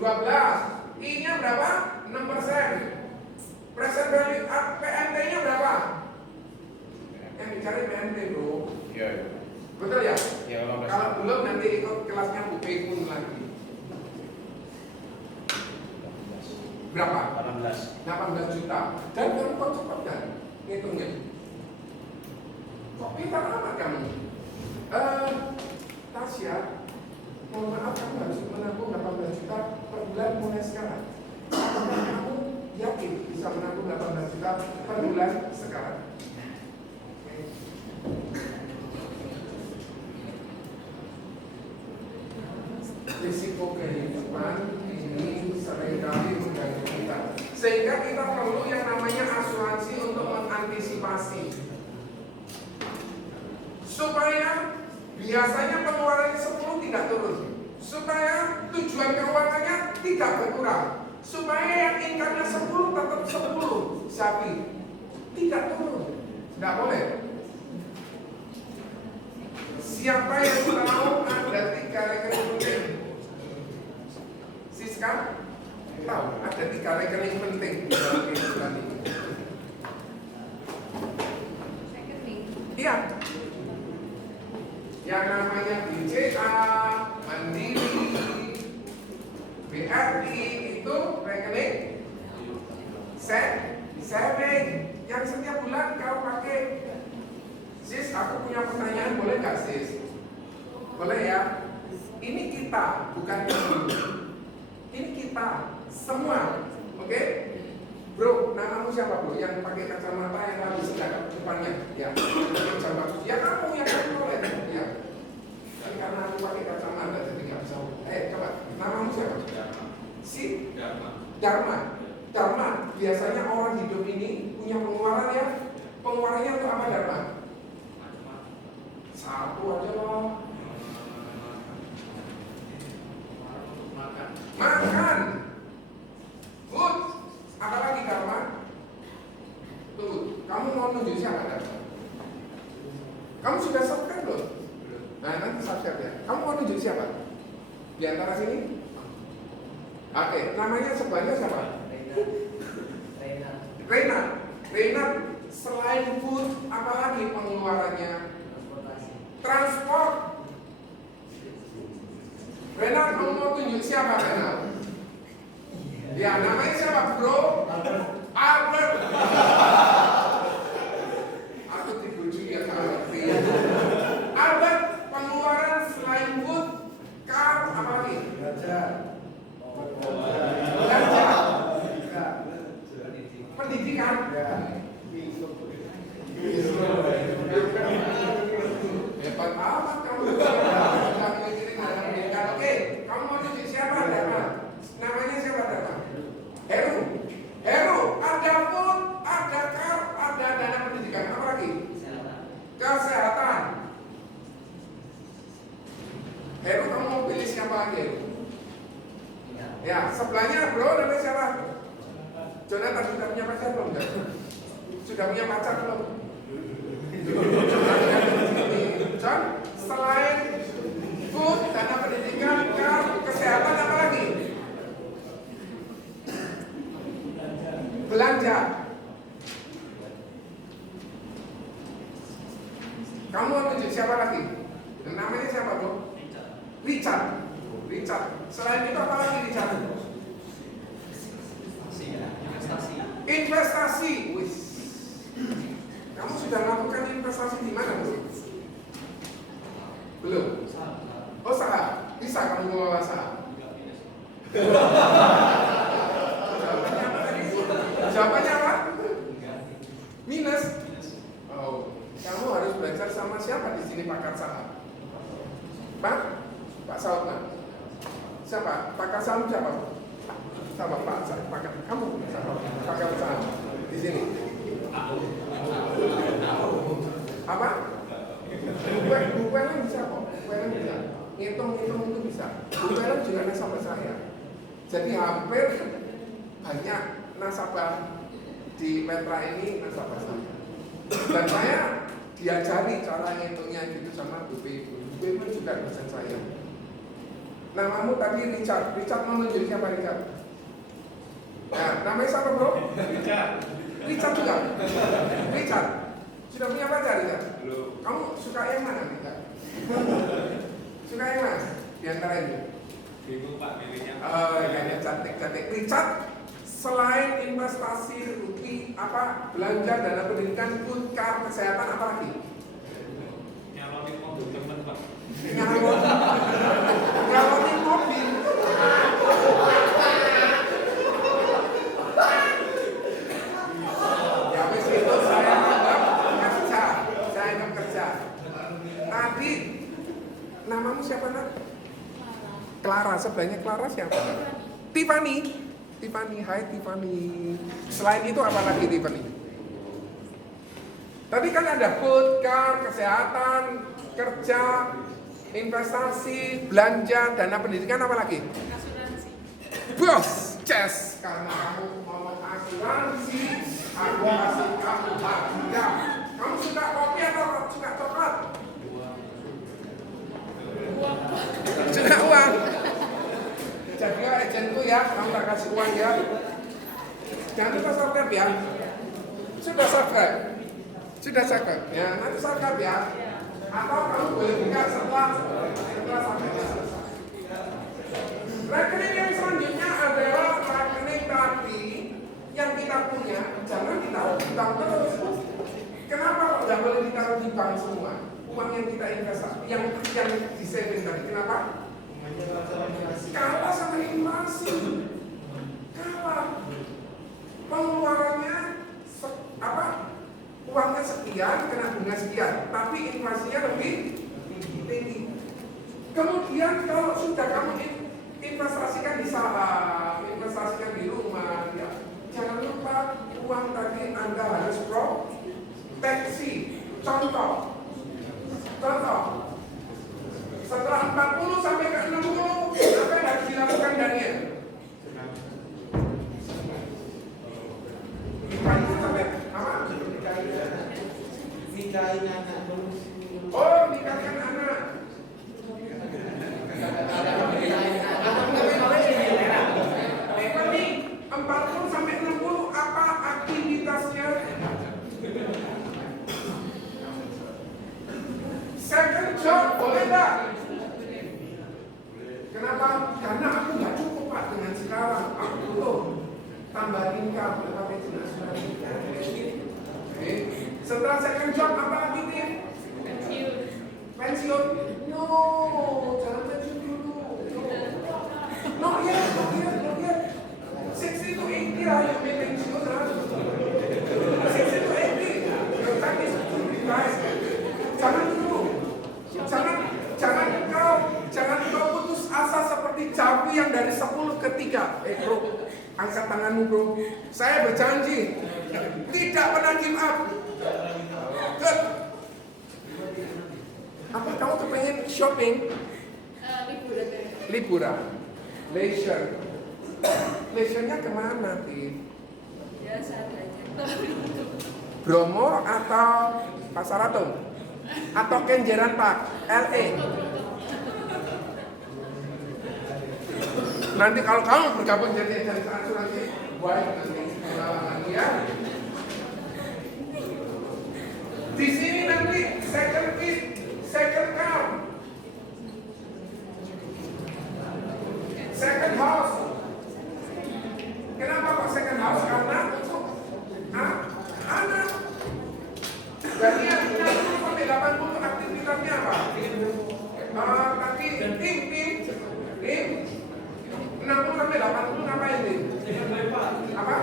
12. I-nya berapa? 6%. Present value PNT-nya berapa? Yang dicari PNT, bro. Iya. Betul ya? Iya, kalau belum nanti ikut kelasnya Bu Pun lagi. Berapa? 18 juta. Dan kamu kok cepat kan ngitungnya? Kok pintar amat kamu? Tasya, mohon maaf kamu harus menabung 18 juta per bulan mulai sekarang. Apakah kamu yakin bisa menabung 18 juta per bulan sekarang? Risiko kehidupan ini seringkali mengganggu kita, sehingga kita perlu yang namanya asuransi untuk mengantisipasi, supaya biasanya pengeluarannya 10 tidak turun, supaya tujuan keuangannya tidak berkurang, supaya yang income-nya 10 tetap 10, sapi tidak turun. Tidak boleh. Siapa yang tahu ada 3 rekening penting? Siska tahu ada 3 rekening penting dalam kehidupan ini. Iya. Yang namanya BCA, Mandiri, BRI itu rekening saving yang setiap bulan kau pakai. Sis, aku punya pertanyaan, boleh nggak sis? Boleh ya? Ini kita, bukan kamu. Ini kita semua, oke? Bro, namamu siapa bro? Yang pakai kacamata yang habis sedang depannya, ya? Pakai ya kamu yang kamu boleh, ya? Dan karena aku pakai kacamata jadi nggak bisa. Coba, namamu siapa? Si Dharma. Dharma. Biasanya orang hidup ini punya pengeluaran ya. Pengeluarannya untuk apa Dharma? Satu aja lah. Makan. Food. Apalagi Dharma? Tuh, kamu mau nunjuk siapa Dharma? Kamu sudah subscribe belum? Nah, nanti subscribe ya. Kamu mau nunjuk siapa? Di antara sini? Oke, namanya sebenarnya siapa? Reina. Selain food, apalagi pengeluarannya? Transport. Reina, kamu mau tunjuk siapa Reina? Ya, namanya siapa bro? Albert. Aku dibujuk ya kalau Albert, pengeluaran selain food, car, apalagi? Belanja. Pendidikan. Hebat amat kamu. Oke, kamu mau tunjuk siapa Dharma? Namanya siapa Dharma? Heru. Ada food, ada car, ada dana pendidikan. Apa lagi? Kesehatan. Heru, kamu mau pilih siapa lagi? Ya, sebelahnya bro, namanya siapa? Jonathan sudah punya pacar belum? Sudah punya pacar belum? John, selain food, dana pendidikan, kesehatan, apa lagi? Belanja. Kamu mau tunjuk siapa lagi? Namanya siapa bro? Richard. Selain itu apa lagi Richard? Investasi. Wih. Kamu sudah melakukan investasi di mana bro? Belum. Oh saham. Bisa kamu mengelola saham? Jawabannya apa? Minus. Oh, kamu harus belajar sama siapa di sini pakar saham? Pak Saudna. Siapa? Pakar saham siapa? Sama Pak pakar. Kamu siapa? Pakar saham di sini. Apa? Bukan bisa kok. Bukan bisa. Ngitung itu bisa. Bukan juga nasabah saya. Jadi hampir banyak nasabah di Petra ini nasabah saya. Dan saya diajari cara ngitungnya gitu sama Bu Pun juga dosen saya. Namamu tadi Richard. Richard mau nunjuk siapa Richard? Nah, namanya siapa bro? Richard juga. Richard. Sudah punya pacar Richard? Belum. Kamu suka yang mana Richard? Suka yang mana? Di antara ini? Bingung Pak milihnya. Oh, kayaknya cantik-cantik. Richard, selain investasi rupiah, apa belanja dana pendidikan, food car, kesehatan, apa lagi? Nyalonin mobil temen Pak. Nyalonin mobil. Ya wis itu saya anggap kerja. Tadi namamu siapa nak? Clara, sebelahnya Clara siapa? Tiffany. Hai Tiffany. Selain itu apa lagi Tiffany? Tadi kan ada food, car, kesehatan, kerja, investasi, belanja, dana pendidikan, apa lagi? Asuransi. Bos, Ces, karena kamu mau asuransi, aku kasih kamu hadiah. Kamu suka kopi atau suka coklat? Suka uang. Jadi agenku ya, kamu tak kasih uang ya. Jangan lupa subscribe ya. Sudah subscribe? Sudah subscribe? Ya, nanti subscribe ya. Atau kamu boleh buka setelah sampai selesai. Rekening yang selanjutnya adalah rekening tadi yang kita punya. Jangan ditaruh di bank terus. Kenapa kok tidak boleh ditaruh di bank semua? Uang yang kita investasi, yang di saving tadi. Kenapa? Kalah sama inflasi. Kalah. Pengeluarannya uangnya sekian, kena bunga sekian, tapi inflasinya lebih tinggi. Kemudian kalau sudah kamu investasikan di saham, investasikan di rumah, ya, jangan lupa uang tadi Anda harus proteksi. Contoh, setelah 40 sampai ke 60, apa yang harus dilakukan Daniel? Sampai apa? Nikahin anak. Oh, nikahkan anak. Ini 40 sampai 60 apa aktivitasnya? Second job boleh tak? Kenapa? Karena aku nggak cukup Pak dengan sekarang. Aku butuh tambah income, tetapi tidak sudah nikah. Oke. Setelah second job apa lagi nih? Pensiun? No, jangan pensiun dulu. No, yes. 60 to 80 lah yang pensiun. 60 to 80. Your time is guys. Jangan dulu. Jangan kau putus asa seperti Javi yang dari 10 ke 3. Bro, angkat tanganmu bro. Saya berjanji tidak pernah give up. Good. Apa kamu kepengen shopping? Liburan. Leisure. Leisure-nya kemana Tif? Biasa aja. Bromo atau Pasar Atom? Atau Kenjeran Park? LA? Nanti kalau kamu bergabung jadi agen asuransi, baik nanti pengalaman ya. Di sini nanti second car, second house. Kenapa kok second house? Karena untuk anak. Jadi yang 60 sampai 80 aktivitasnya apa? Tadi tim 60 sampai 80 ngapain nih? Apa?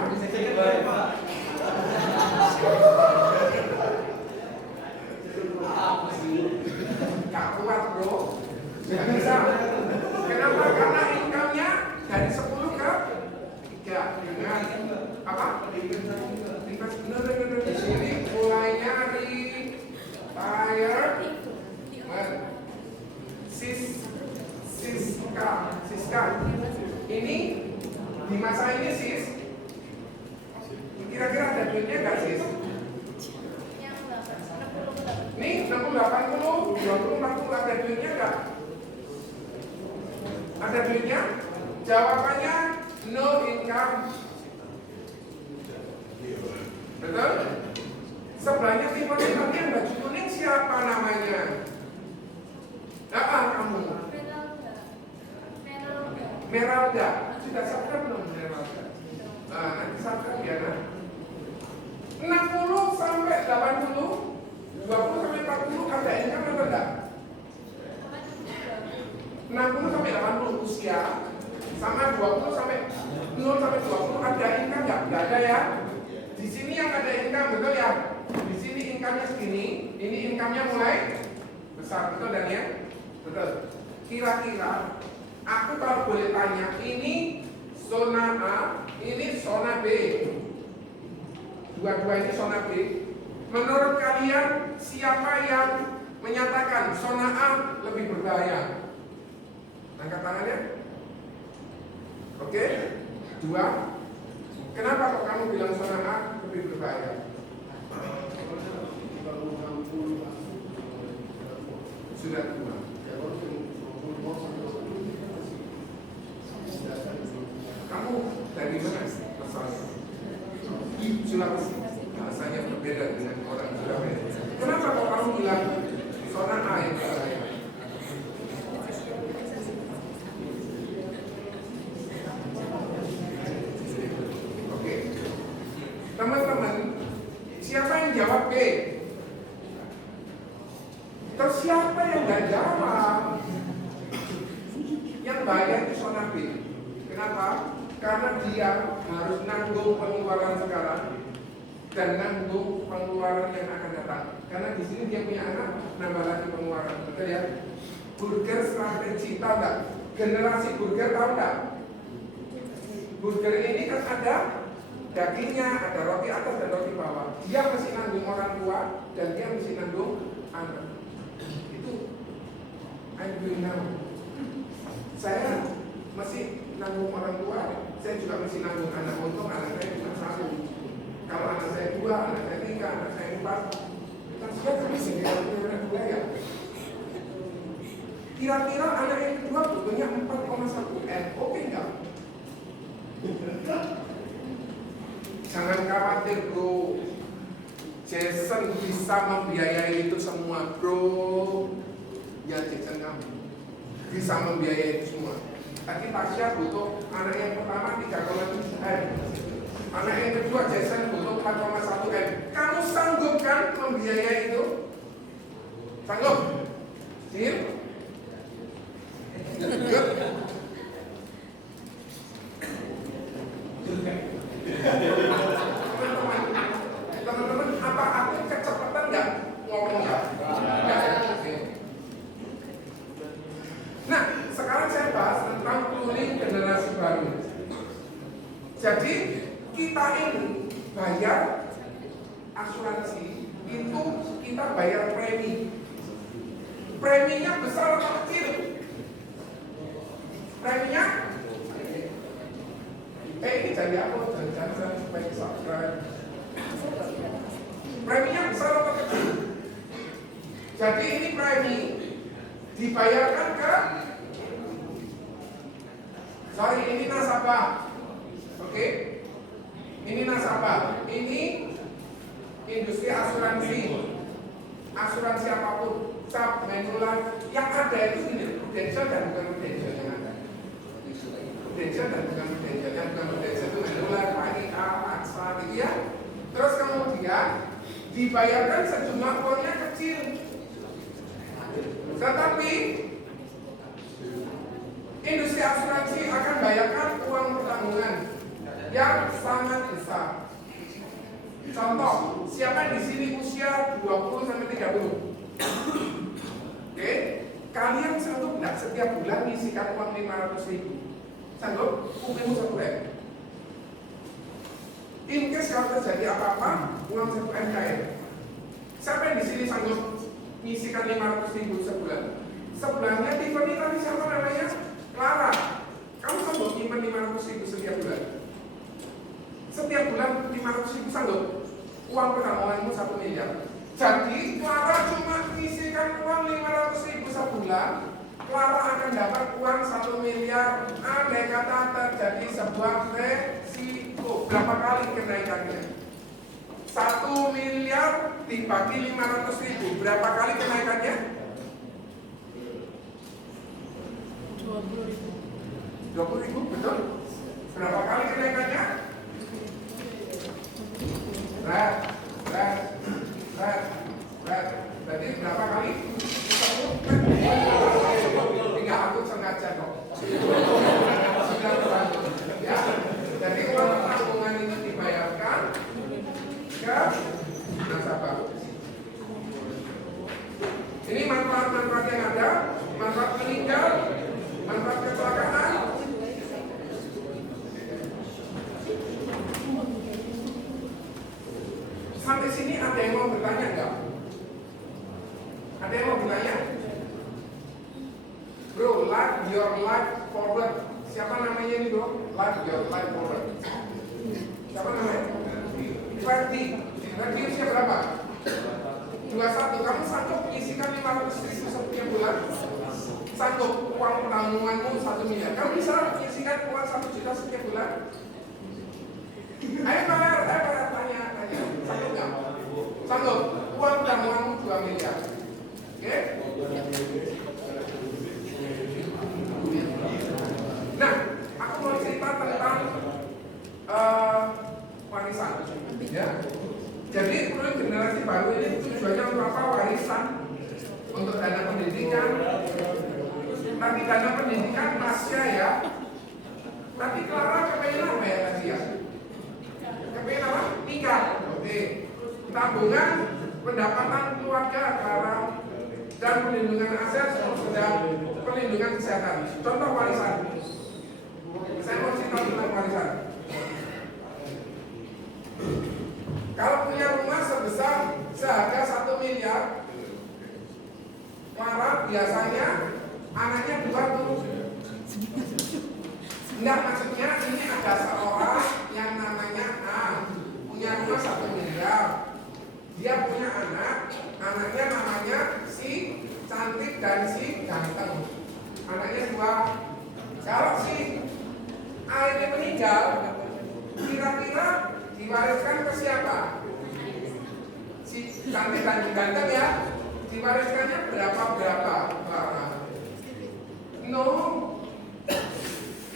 Gak kuat bro. Gak bisa. Kenapa? Karena income-nya dari 10 ke 3 dengan apa? Bener di sini mulainya di Siska. Ini di masa ini sis, kira-kira ada duitnya nggak sis? Nih 60, 80, 20, 40 ada duitnya nggak? Ada duitnya? Jawabannya no income. Betul? Sebelahnya Tiffany tadi yang baju kuning siapa namanya? Kamu? Meralda. Sudah subscribe belum Meralda? Nanti subscribe ya nak. 60 sampai 80, 20 sampai 40 ada income atau enggak? 60 sampai 80 usia sama 20 sampai 0 sampai 20 ada income enggak? Enggak ada ya. Di sini yang ada income betul ya? Di sini income-nya segini, ini income-nya mulai besar, betul dan ya? Betul. Kira-kira aku kalau boleh tanya, ini zona A, ini zona B. Dua-dua ini zona B. Menurut kalian siapa yang menyatakan zona A lebih berbahaya? Angkat tangannya. Oke? 2. Kenapa kok kamu bilang zona A lebih berbahaya? Sudah 2. Kamu dari mana asalnya? Sulawesi. Bahasanya berbeda dengan orang Sulawesi. Kenapa kok kamu bilang zona A yang berbahaya? Oke. Teman-teman, siapa yang jawab B? Terus siapa yang nggak jawab? Yang bahaya itu zona B. Kenapa? Karena dia harus nanggung pengeluaran sekarang dan nanggung pengeluaran yang akan datang. Karena di sini dia punya anak, nambah lagi pengeluaran, betul ya? Burger strategi, tahu nggak? Generasi burger tahu nggak? Burger ini kan ada dagingnya, ada roti atas dan roti bawah. Dia mesti nanggung orang tua dan dia mesti nanggung anak. Itu I'm doing now. Saya masih nanggung orang tua, saya juga mesti nanggung anak. Untung anak saya cuma 1. Kalau anak saya 2, anak saya 3, anak saya 4, kan siapa mesti anak 2 ya? Kira-kira anak yang kedua butuhnya 4,1 M, oke nggak? Jangan khawatir bro, Jason bisa membiayai itu semua bro. Ya Jason kamu bisa membiayai itu semua. Tadi Tasya butuh anak yang pertama 3,7 M, anak yang kedua Jason butuh 4,1 M. Kamu sanggup kan membiayai itu? Sanggup? Deal? Good? Teman-teman, apa aku kecepatan nggak ngomongnya? Nah, sekarang saya bahas tentang tooling generasi baru. Jadi kita ini bayar asuransi itu kita bayar premi. Preminya besar atau kecil? Preminya? Ini jadi apa? Jangan supaya subscribe. Preminya besar atau kecil? Jadi ini premi dibayarkan ke, sorry, ini nasabah. Oke? Ini nasabah. Ini industri asuransi. Asuransi apapun, cap, Manulife, yang ada itu ini Prudential dan bukan Prudential yang ada. Prudential dan bukan Prudential, yang bukan Prudential itu Manulife, PAIA, AXA gitu ya. Terus kemudian dibayarkan sejumlah uangnya kecil. Tetapi industri asuransi akan bayarkan uang pertanggungan yang sangat besar. Contoh, siapa di sini usia 20 sampai 30? Oke, kalian sanggup nggak setiap bulan ngisikan uang 500.000? Sanggup? Uangmu 1 M. In case kalau terjadi apa-apa, uang 1 M cair. Siapa yang di sini sanggup ngisikan 500.000 sebulan? Sebelahnya Tiffany tadi siapa namanya? Clara. Kamu sanggup nyimpen 500.000 setiap bulan? Setiap bulan 500.000 sanggup? Uang pertanggunganmu 1 miliar. Jadi Clara cuma ngisikan uang 500.000 sebulan, Clara akan dapat uang 1 miliar. Andai kata terjadi sebuah resiko, berapa kali kenaikannya? 1 miliar dibagi 500.000, berapa kali kenaikannya? 20.000, betul? Berapa kali kenaikannya? Red. Berarti berapa kali? Tinggal aku sengaja kok. Ya. Jadi uang tabungan itu dibayarkan ke nasabah. Ini manfaat-manfaat yang ada, manfaat meninggal, manfaat kecelakaan. Sampai sini ada yang mau bertanya enggak? Ada yang mau bertanya? Bro, live your life forward. Siapa namanya ini bro? Live your life forward. Siapa namanya? Ferdi. Ferdi usia berapa? 21. Kamu sanggup menyisikan 500.000 setiap bulan? Sanggup uang tabunganmu 1 miliar. Kamu bisa menyisikan uang 1 juta setiap bulan? Ayo tanya. Sanggup nggak? Sanggup. Uang tabunganmu 2 miliar. Oke? Nah, aku mau cerita tentang warisan. Ya. Jadi generasi baru ini tujuannya untuk apa? Warisan, untuk dana pendidikan. Tapi dana pendidikan pasca ya. Tapi Clara kepengen apa ya tadi ya? Kepengen apa? Nikah. Oke. Tabungan, pendapatan keluarga Clara, dan perlindungan aset dan perlindungan kesehatan. Contoh warisan. Saya mau cerita tentang warisan. Kalau punya rumah sebesar seharga 1 miliar, Clara biasanya anaknya 2 tuh. Enggak, maksudnya ini ada seorang yang namanya A, punya rumah 1 miliar. Dia punya anaknya namanya si cantik dan si ganteng. Anaknya 2. Kalau si A ini meninggal, kira-kira diwariskan ke siapa? Si cantik dan ganteng ya. Diwariskannya berapa? No.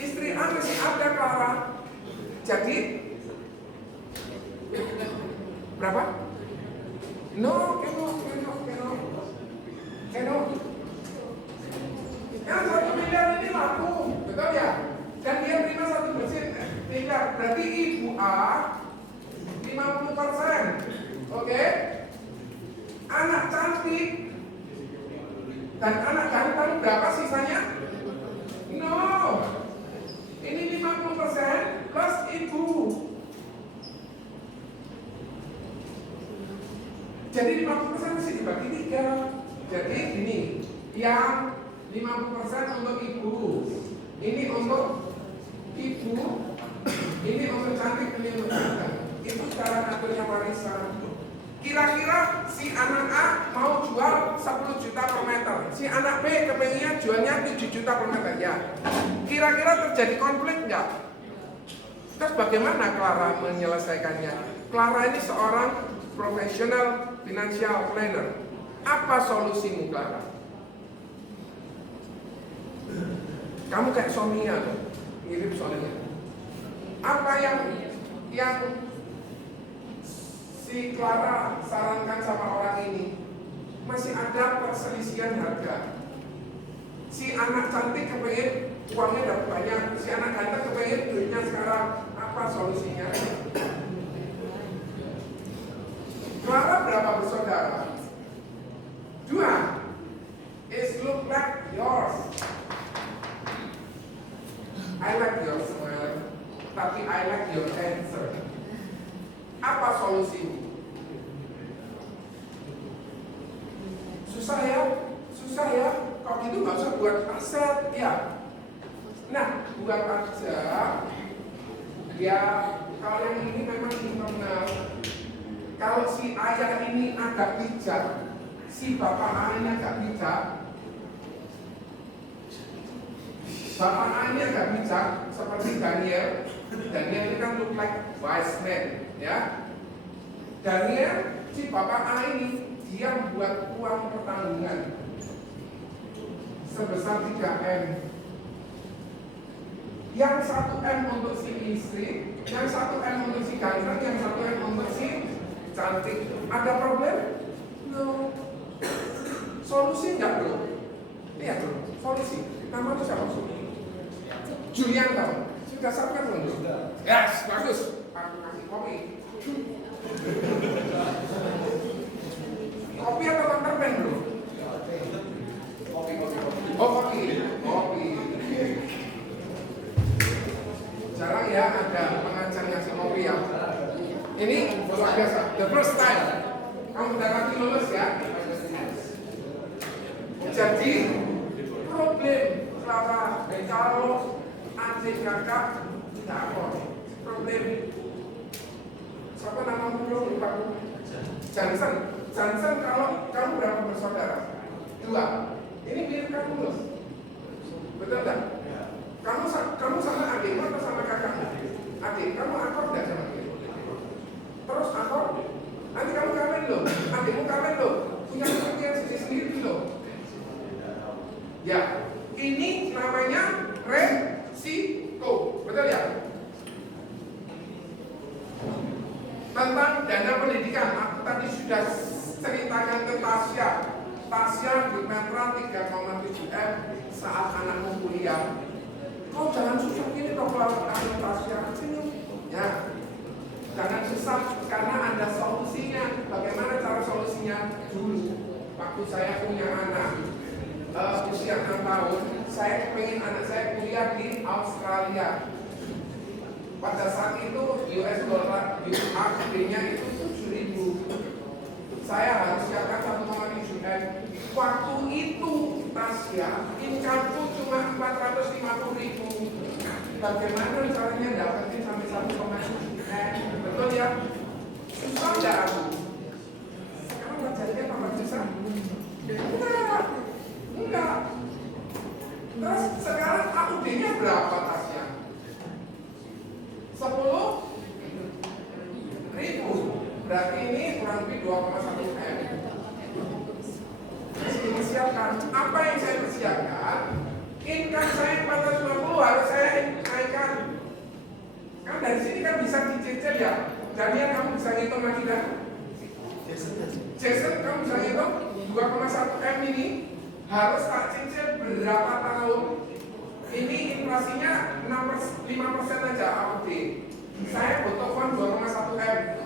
Istri A masih ada Clara. Jadi berapa? No, cannot. Yang 1 miliar ini laku, betul ya? Dan dia terima 1 miliar. Berarti ibu A 50%. Oke? Anak cantik dan anak ganteng berapa sisanya? No. Ini 50% plus ibu. Jadi 50% masih dibagi 3. Jadi ini yang 50% untuk ibu, ini untuk ibu, ini untuk cantik, ini untuk ganteng. Itu cara ngaturnya warisan. Kira-kira si anak A mau jual 10 juta per meter, si anak B kepengennya jualnya 7 juta per meter ya. Kira-kira terjadi konflik nggak? Terus bagaimana Clara menyelesaikannya? Clara ini seorang profesional financial planner. Apa solusimu Clara? Kamu kayak suaminya, mirip suaminya. Apa yang si Clara sarankan sama orang ini? Masih ada perselisihan harga. Si anak cantik kepengen uangnya dapat banyak, si anak ganteng kepengen duitnya sekarang. Apa solusinya? Clara berapa bersaudara? 2. It look like yours. I like your smile, tapi I like your answer. Apa solusimu? Susah ya? Kalau gitu nggak usah buat aset ya. Nah, buat aja. Ya, kalau yang ini memang internal. Kalau si ayah ini agak bijak, si bapak anaknya agak bijak, Bapak A ini agak bijak seperti Daniel. Daniel ini kan look like wise man, ya. Daniel, si Bapak A ini dia buat uang pertanggungan sebesar 3M. Yang 1M untuk si istri, yang 1M untuk si ganteng, yang 1M untuk si cantik. Ada problem? No. Solusi enggak bro? Iya bro, solusi. Nama itu siapa bro? Julian kamu. Sudah siapkan belum bro? Yes, bagus. Aku kasih kopi. Kopi atau permen bro? Kopi. Oh kopi. Jarang ya ada pengajar ngasih kopi ya. Ini luar biasa. The first time. Kamu dapat lulus ya. Jadi problem selama kalau adik kakak tidak apa. Problem. Siapa namamu bro? Lupa. Johnson kalau kamu berapa bersaudara? 2. Ini mirip kamu lulus. Betul tak? Kamu sama adikmu atau sama kakakmu? Adik, kamu akur nggak sama dia? Terus akur? Nanti kamu kawin loh, adikmu kawin loh, punya kepentingan sendiri loh. Ya, ini namanya resiko, betul ya? Tentang dana pendidikan, aku tadi sudah ceritakan ke Tasya. Tasya di Metra 3,7M saat anakmu kuliah. Kau jangan susah gini kau kalau kamu Tasya senyum. Ya, jangan susah karena ada solusinya. Bagaimana cara solusinya? Dulu, waktu saya punya anak usia 6 tahun, saya pengen anak saya kuliah di Australia. Pada saat itu US dollar USD-nya itu 7.000. Saya harus siapkan 1,7M. Waktu itu Tasya, income-ku cuma 450.000. Bagaimana caranya dapetin sampai 1,7M? Betul ya? Susah nggak aku? Sekarang belajarnya tambah susah? Enggak. Terus sekarang AUD-nya berapa Tasya? 10.000. Berarti ini kurang lebih 2,1M. Ini siapkan. Apa yang saya persiapkan? Income saya 450 harus saya naikkan. Kan dari sini kan bisa dicicil ya. Daniel kamu bisa hitung lagi kan? Jason kamu bisa hitung 2,1M ini harus tak cicil berapa tahun? Ini inflasinya 5% aja AUD. Saya butuh fund 2,1M.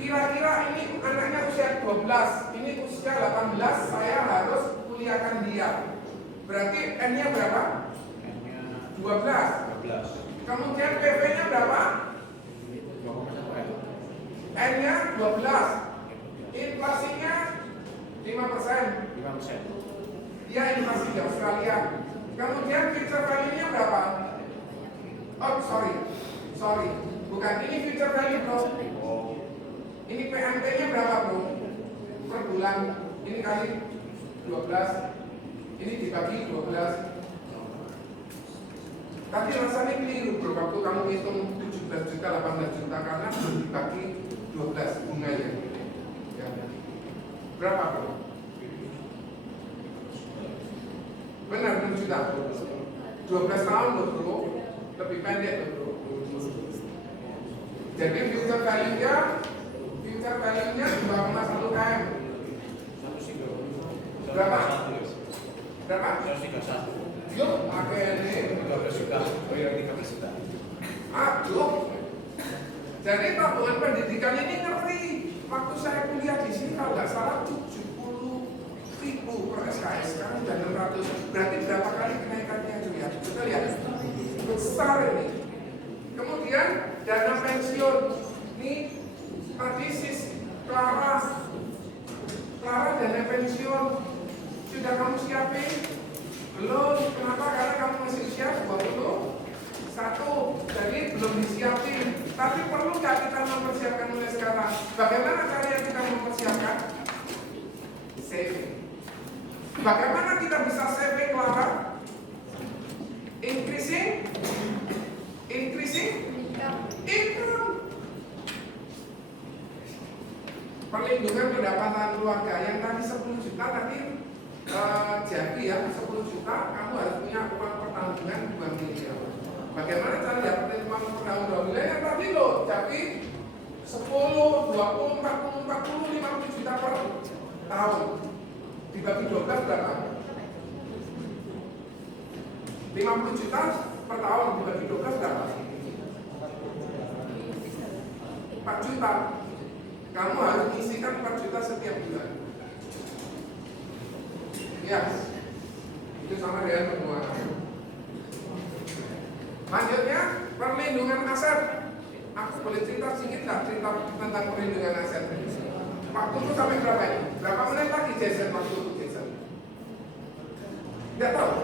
Kira-kira ini anaknya usia 12, ini usia 18, saya harus kuliahkan dia. Berarti N-nya berapa? 12. Kemudian PV-nya berapa? N-nya 12. Inflasinya 5%. Dia inflasi di Australia. Kemudian future value-nya berapa? Oh, sorry. Bukan, ini future value bro. Ini PMT-nya berapa bro? Per bulan. Ini kali 12. Ini dibagi 12. Tapi rasanya keliru bro. Waktu kamu hitung 17 juta, 18 juta karena belum dibagi 12 bunganya. Ya. Berapa bro? Benar 6 juta. 12 tahun loh bro. Lebih pendek loh bro. Jadi future value-nya 2,1M. Berapa? 131. Yuk, pakai ini 13 juta. Oh ya, 13 juta. Aduh. Jadi tabungan pendidikan ini ngeri. Waktu saya kuliah di sini kalau nggak salah 70.000 per SKS. Sekarang udah 600. Berarti berapa kali kenaikannya itu ya? Betul ya? Besar ini. Kemudian dana pensiun. Ini tadi sis Clara dana pensiun sudah kamu siapin? Belum. Kenapa? Karena kamu masih usia 21. Jadi belum disiapin. Tapi perlu nggak kita mempersiapkan mulai sekarang? Bagaimana caranya kita mempersiapkan? Saving. Bagaimana kita bisa saving, Clara? Increasing income. Perlindungan pendapatan keluarga yang tadi 10 juta tadi jadi ya 10 juta kamu harus punya uang pertanggungan 2 miliar. Bagaimana cara dapetin uang pertanggungan 2 miliar yang tadi loh, jadi 10, 20, 40, 50 juta per tahun dibagi 12 berapa? 50 juta per tahun dibagi 12 berapa? 4 juta. Kamu harus mengisikan 4 juta setiap bulan. Ya, itu sama dengan pengeluaran. Lanjutnya, perlindungan aset. Aku boleh cerita sedikit nggak cerita tentang perlindungan aset? Waktu itu sampai berapa ini? Berapa menit lagi Jason waktu itu Jason? Tidak tahu.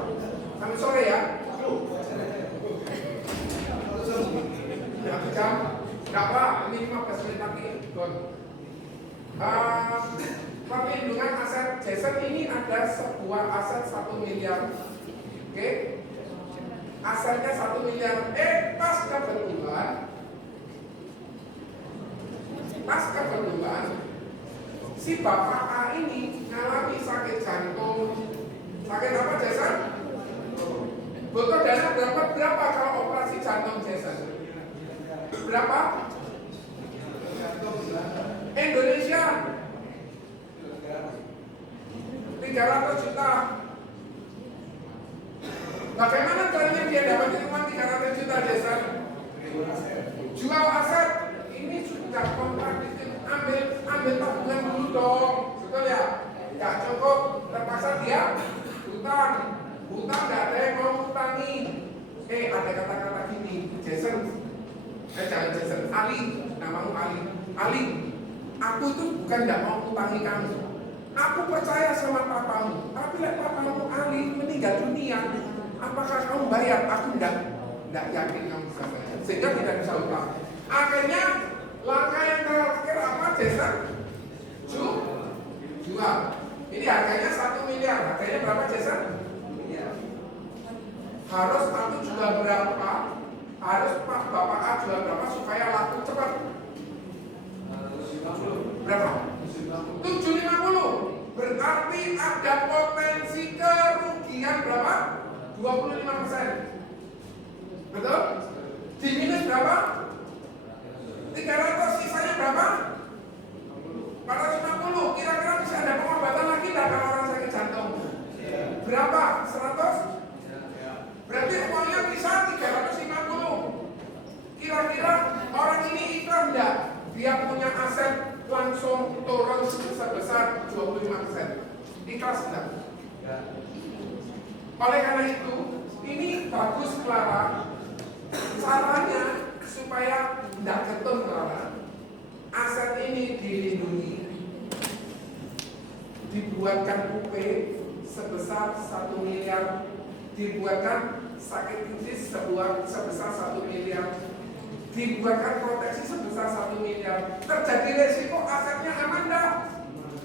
Sampai sore ya? Satu jam? Nggak apa, ini 15 menit lagi. Perlindungan aset Jason ini ada sebuah aset 1 miliar. Oke? Asetnya 1 miliar. Pas kebetulan si bapak A ini ngalami sakit jantung. Sakit apa Jason? Butuh dana berapa kalau operasi jantung Jason? Berapa? Indonesia 300 juta. Bagaimana caranya dia dapat uang 300 juta Jason? Jual aset. Ini sudah kontradiktif. Ambil tabungan dulu dong. Betul ya? Gak cukup. Terpaksa dia hutang gak ada yang mau hutangi. Ada kata-kata gini Jason. Jangan Jason, Ali. Namamu Ali, aku itu bukan gak mau hutangi kamu. Aku percaya sama papamu. Tapi papamu Ali meninggal dunia, apakah kamu bayar? Aku enggak yakin kamu bisa bayar. Sehingga tidak bisa utang. Akhirnya langkah yang terakhir apa Jason? Jual. Ini harganya 1 miliar. Harganya berapa Jason? Harus aku jual berapa? Harus Bapak A jual berapa supaya laku cepat? Berapa? 750. Berarti ada potensi kerugian berapa? 25%. Betul? Di minus berapa? 300, sisanya berapa? 450. Kira-kira bisa ada pengobatan lagi tidak kalau orang sakit jantung? Berapa? 100? Berarti uangnya bisa 350. Kira-kira orang ini ikhlas enggak? Dia punya aset langsung turun sebesar 25%. Ikhlas enggak? Oleh karena itu, ini bagus Clara. Caranya supaya tidak ketun Clara. Aset ini dilindungi. Dibuatkan UP sebesar 1 miliar. Dibuatkan sakit kritis sebesar 1 miliar. Dibuatkan proteksi sebesar 1 miliar. Terjadi resiko asetnya aman enggak?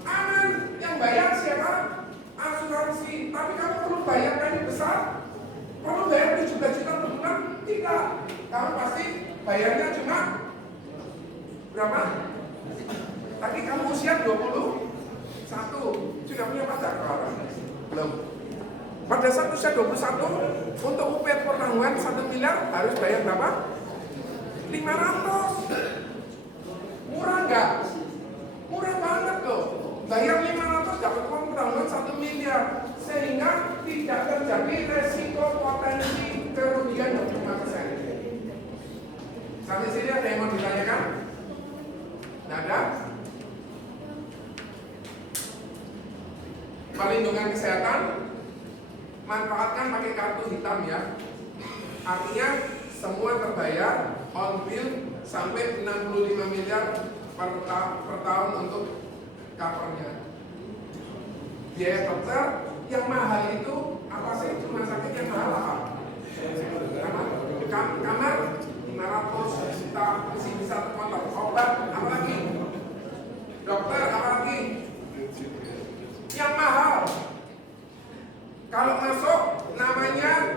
Aman. Yang bayar siapa? Asuransi. Tapi kamu perlu bayar gaji besar? Kamu bayar 17 juta per bulan? Tidak. Kamu pasti bayarnya cuma berapa? Tadi kamu usia 21. Sudah punya pacar? Belum. Pada saat usia 21, untuk UP pertanggungan 1 miliar harus bayar berapa? 500. Murah nggak? Murah banget loh. Bayar 500 dapat uang pertanggungan 1 miliar. Sehingga tidak terjadi resiko potensi kerugian 25%. Sampai sini ada yang mau ditanyakan? Nggak ada? Perlindungan kesehatan, manfaatkan pakai kartu hitam ya. Artinya semua terbayar on bill sampai 65 miliar per tahun untuk covernya. Biaya dokter yang mahal itu apa sih? Rumah sakit yang mahal apa? Kamar 500 juta masih bisa terkontrol. Obat apa lagi? Dokter apa lagi? Yang mahal kalau masuk namanya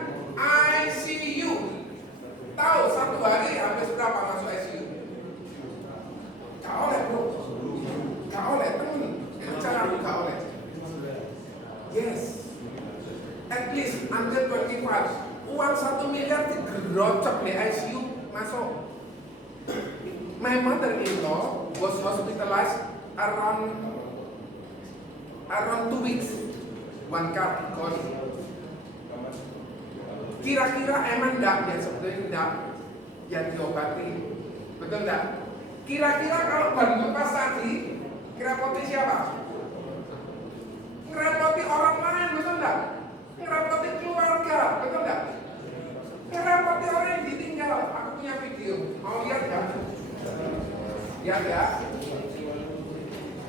At least under 25. Uang 1 miliar digerocok di ICU masuk. My mother-in-law was hospitalized around 2 weeks. One car because kira-kira emang enggak yang sebetulnya enggak yang diobati, betul enggak? Kira-kira kalau baru lepas tadi ngerepoti siapa? Ngerepoti orang lain, betul enggak? Ngerepoti keluarga, betul enggak? Ngerepoti orang yang ditinggal. Aku punya video, mau lihat enggak? Lihat ya.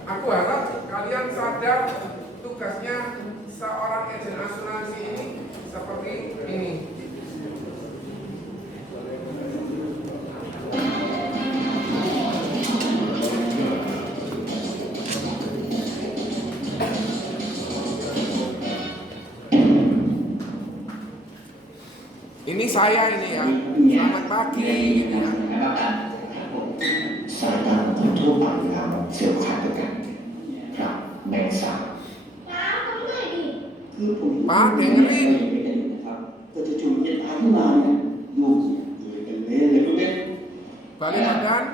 Aku harap kalian sadar tugasnya seorang agen asuransi ini seperti ini. Ini saya ini ya. Selamat pagi ini ya. สายตาของคนทั่วไปแล้วเสียวขาดประกันครับแมงสาบคือผม Pak dengerin. นะครับก็จะจูงยันท้ายขึ้นมาเนี่ยลูกเลยกันเละเลยลูกเนี่ย Balik badan,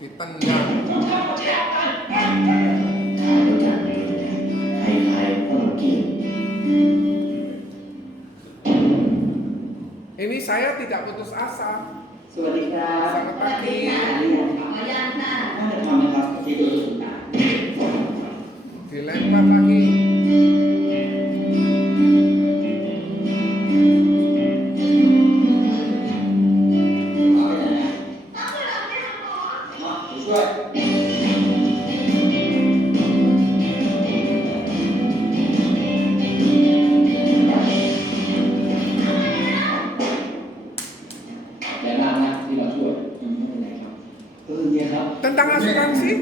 ditendang. ขายประกันนี้ใครๆก็มากิน Ini saya tidak putus asa. สวัสดีครับ Selamat pagi. น่าจะทำนะครับที่ตัวสุดท้าย Dilempar lagi. Tentang asuransi?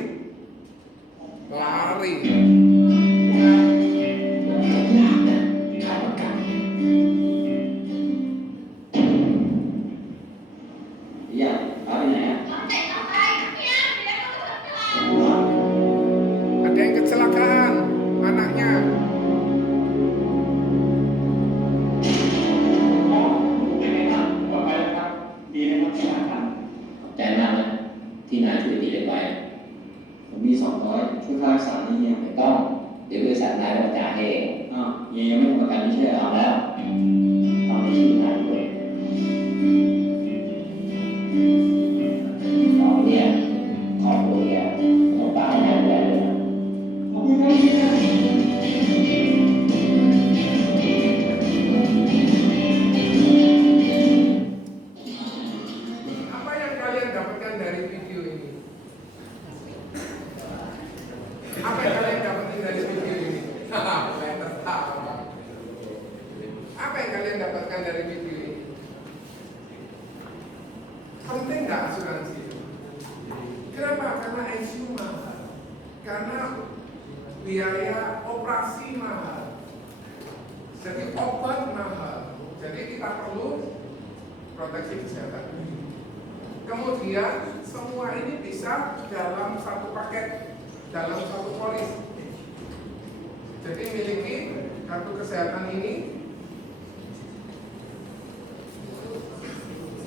Lari. ขายประกันอย่าเอาไปไหนอ่ะ Ada yang kecelakaan, anaknya. เป็นไงครับปลอดภัยครับดีนะครับสบายครับขอบใจมากนะที่นายช่วยตีเด็กไว้ผมมี200ช่วยค่ารักษานี่ยังไม่ต้องเดี๋ยวบริษัทนายจะจ่ายให้เองอ้าวยังไม่ทำประกันไม่ใช่เหรอแล้วทำให้ชื่อนายด้วยน้องเนี่ยครอบครัวเนี่ยต้องป้าให้นายดูแลเลยนะขอบคุณครับพี่นะ Apa yang kalian dapatkan dari video ini? Apa yang kalian dapatkan dari video ini? Kalian tertawa. Apa yang kalian dapatkan dari video ini? Penting nggak asuransi? Kenapa? Karena ICU mahal. Karena biaya operasi mahal. Jadi obat mahal. Jadi kita perlu proteksi kesehatan. Kemudian semua ini bisa dalam satu paket, dalam satu polis. Jadi miliki kartu kesehatan ini.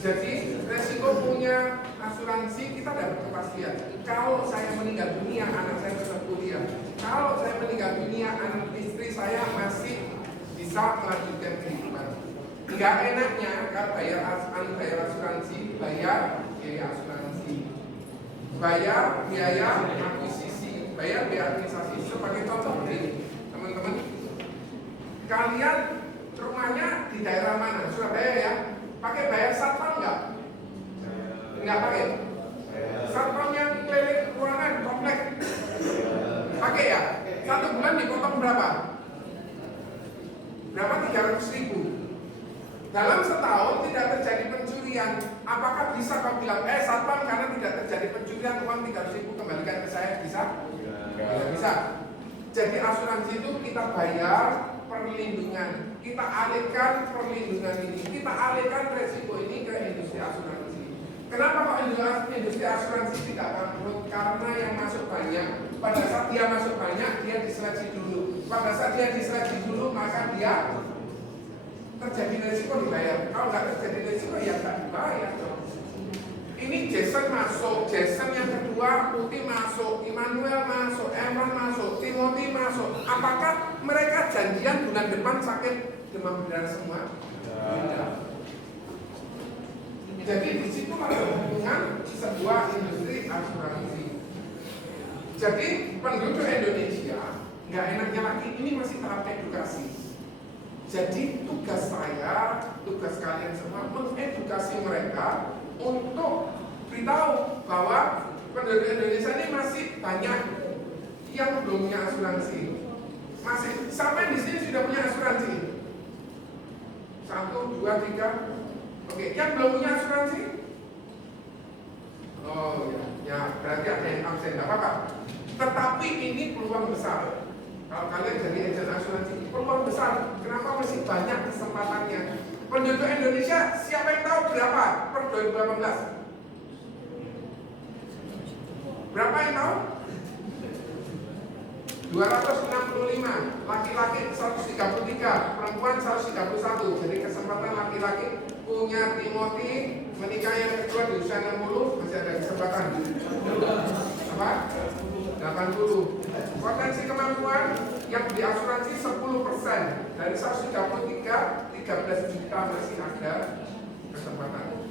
Jadi resiko punya asuransi kita dapat kepastian. Kalau saya meninggal dunia, anak saya tetap kuliah. Kalau saya meninggal dunia, anak istri saya masih bisa melanjutkan kehidupan. Enggak enaknya kan bayar asuransi, bayar biaya asuransi, bayar biaya akuisisi, bayar biaya administrasi. Sebagai contoh nih, teman-teman, kalian rumahnya di daerah mana? Surabaya ya? Pakai bayar satpam enggak? Enggak pakai. Satpam yang keliling ruangan komplek, pakai ya? 1 bulan dipotong berapa? Berapa? 300.000. Dalam setahun tidak terjadi pencurian, apakah bisa kau bilang, satpam karena tidak terjadi pencurian uang 300.000 kembalikan ke saya? Bisa? Tidak bisa. Jadi asuransi itu kita bayar perlindungan, kita alihkan perlindungan ini, kita alihkan resiko ini ke industri asuransi. Kenapa kok industri asuransi tidak bangkrut? Karena yang masuk banyak. Pada saat dia masuk banyak, dia diseleksi dulu. Pada saat dia diseleksi dulu, maka dia terjadi resiko dibayar. Kalau nggak terjadi resiko, ya nggak dibayar. Ini Jason masuk, Jason yang kedua, Putih masuk, Immanuel masuk, Emran masuk, Timothy masuk. Apakah mereka janjian bulan depan sakit demam berdarah semua? Tidak. Jadi di situ ada hubungan sebuah industri asuransi. Jadi penduduk Indonesia nggak enaknya lagi, ini masih tahap edukasi. Jadi tugas saya, tugas kalian semua mengedukasi mereka untuk beritahu bahwa penduduk Indonesia ini masih banyak yang belum punya asuransi. Masih sampai di sini sudah punya asuransi. 1, 2, 3. Oke, yang belum punya asuransi? Oh ya, berarti ada yang absen, tidak apa-apa. Tetapi ini peluang besar. Kalau kalian jadi agen asuransi, peluang besar. Kenapa masih banyak kesempatannya? Penduduk Indonesia, siapa yang tahu berapa per 2018? Berapa yang tahu? 265, laki-laki 133, perempuan 131. Jadi kesempatan laki-laki punya Timothy menikah yang kedua di usia 60 masih ada kesempatan. Apa? 80. Potensi kemampuan yang diasuransi 10%. Dari 133, 13 juta masih ada kesempatan.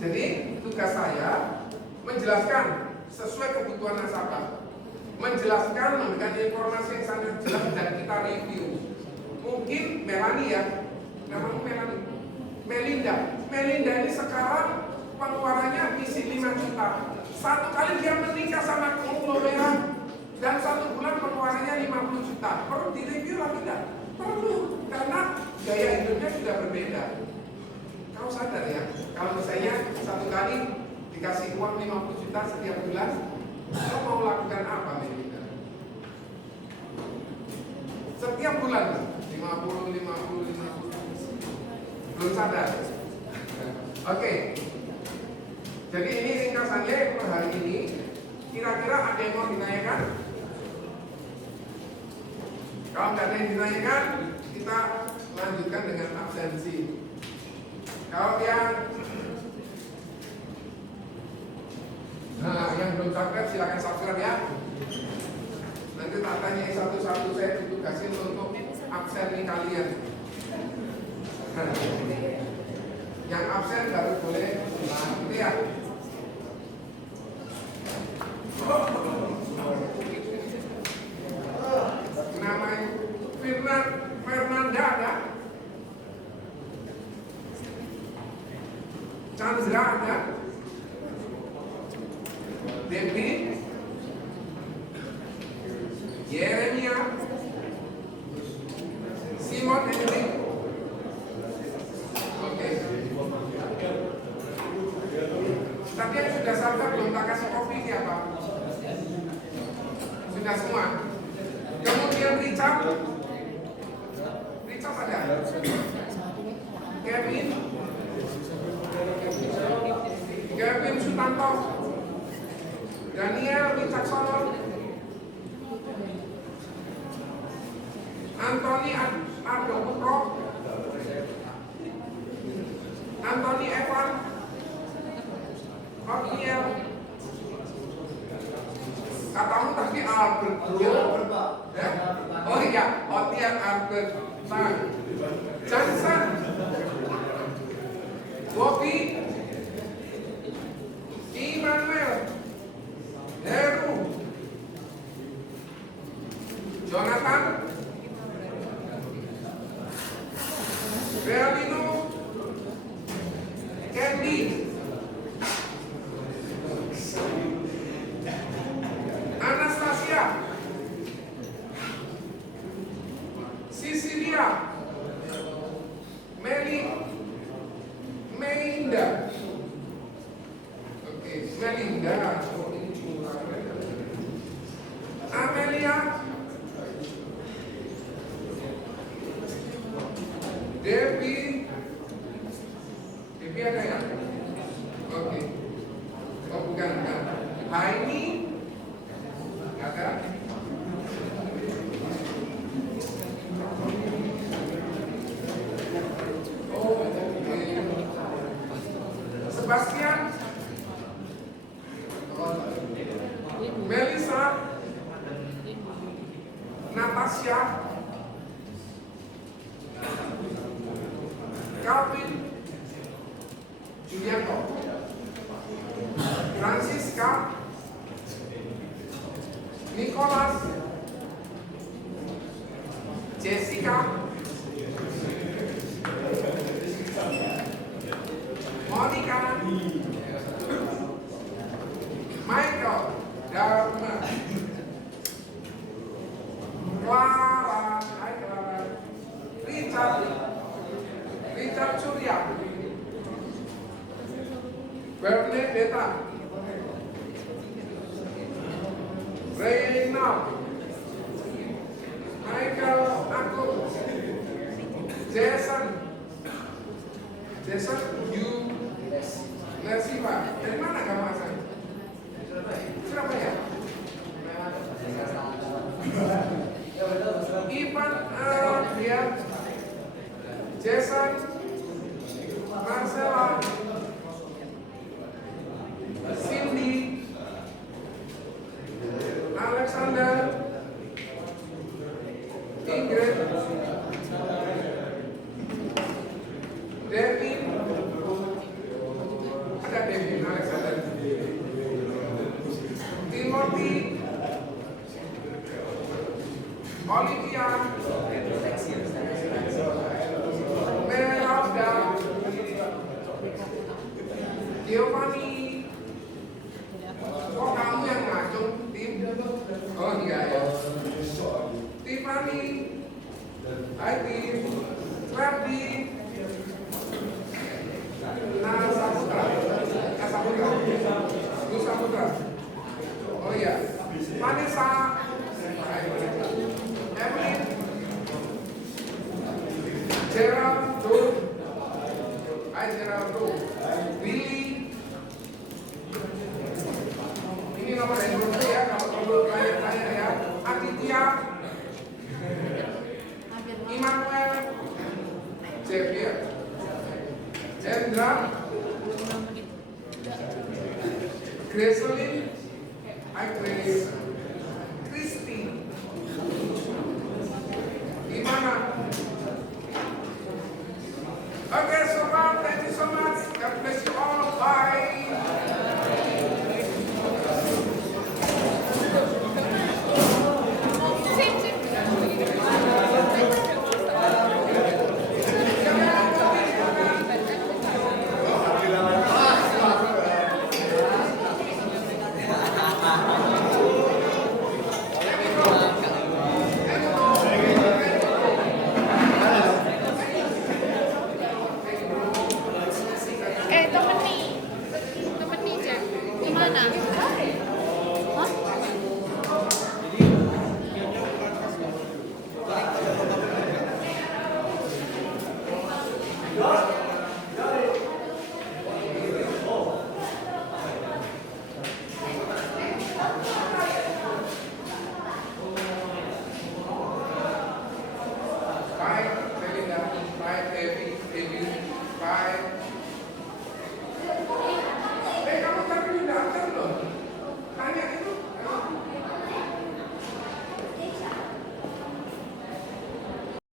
Jadi tugas saya menjelaskan sesuai kebutuhan nasabah, menjelaskan, memberikan informasi yang sangat jelas dan kita review. Mungkin Melanie ya, namanya Melanie, Melinda ini sekarang pengeluarannya isi 5 juta. Satu kali dia menikah sama konglomerat dan 1 bulan pengeluarannya 50 juta. Perlu direview lagi enggak? Perlu, karena gaya hidupnya sudah berbeda. Kau sadar ya, kalau misalnya satu kali dikasih uang 50 juta setiap bulan, kau mau lakukan apa Melinda? Setiap bulan 50. Belum sadar. Oke. Jadi ini ringkasannya per hari ini. Kira-kira ada yang mau ditanyakan? Kalau nggak ada yang ditanyakan, kita lanjutkan dengan absensi. Kalau yang belum subscribe silakan subscribe ya. Nanti tak tanya satu-satu, saya ditugasin untuk absen nih kalian. Yang absen baru boleh gitu ya. Namanya Fernanda ada, Chandra ada, Debbie, Yeremia, Simon Henry. Oke. Tapi yang sudah sampai belum tak kasih kopi siapa? Sudah semua. Kemudian Richard ada. Kevin Sutanto, Daniel Wicaksono, Anthony Ardo Putro, Anthony Evan, Otniel, katamu tadi Albert ya? Oh iya, Otniel Albert Johnson, Bobby, Immanuel, Heru, Jonathan, Realino, Candy, Anastasia, Sisilia, Melinda. Oke, Melinda. Amelia, Debbie ada ya? Oke. Oh bukan. Haini, Calvin Julianto, Francisca Nicholas, Jessica, Monica, Michael Dharma, Clara, hai Clara, Richard Surya, Bernadetta, Reynald, Michael Akul, Jason Yu Lesiva, dari mana kamu asal? Surabaya. Ivan dia, Jason, Marcella, Cindy, Alexander, Ingrid, Devin, ada Devin, Alexander, Timothy, Olivia, Merauda, Giovanni. Oh, kamu yang ngacung tim? Oh iya ya. Tiffany, hai Tim, Ferdi, Saputra. Oh iya, Vanessa, Evelyn, Geraldo, hai Geraldo, Willy. Ini nomor handphone ya, kalau perlu tanya ya. Aditya, Immanuel, Xavier, Hendra, Gracelyn, hai Grace, Christy, gimana? Okay, so far, thank you so much. God bless you all. Bye. Temen nih Cek, gimana? Hah? Bye, Belinda. Bye, Debbie. Bye.